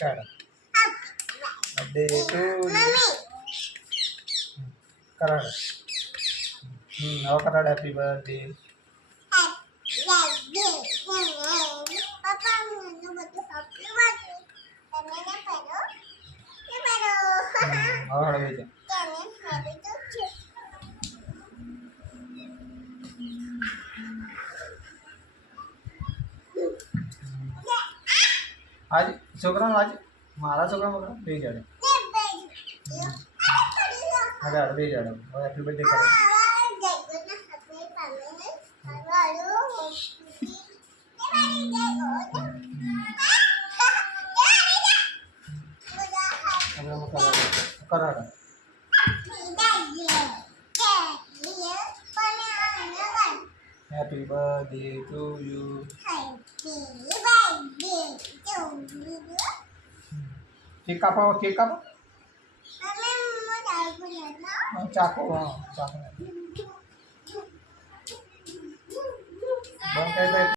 કાઢો. બર્થડે ટુ કરાડો. હવે કરાડો હેપી બર્થડે. હવે હળવી જા. આજ છોકરાનો આજ મારા છોકરા મગર બે જાડે. હવે બે જાડે. હવે હેપી બર્થડે કરો. કરાડો. Happy birthday to you. Cake કાપો. કેક કાપો. ચાકો. ચાકો બંધ કરી દે.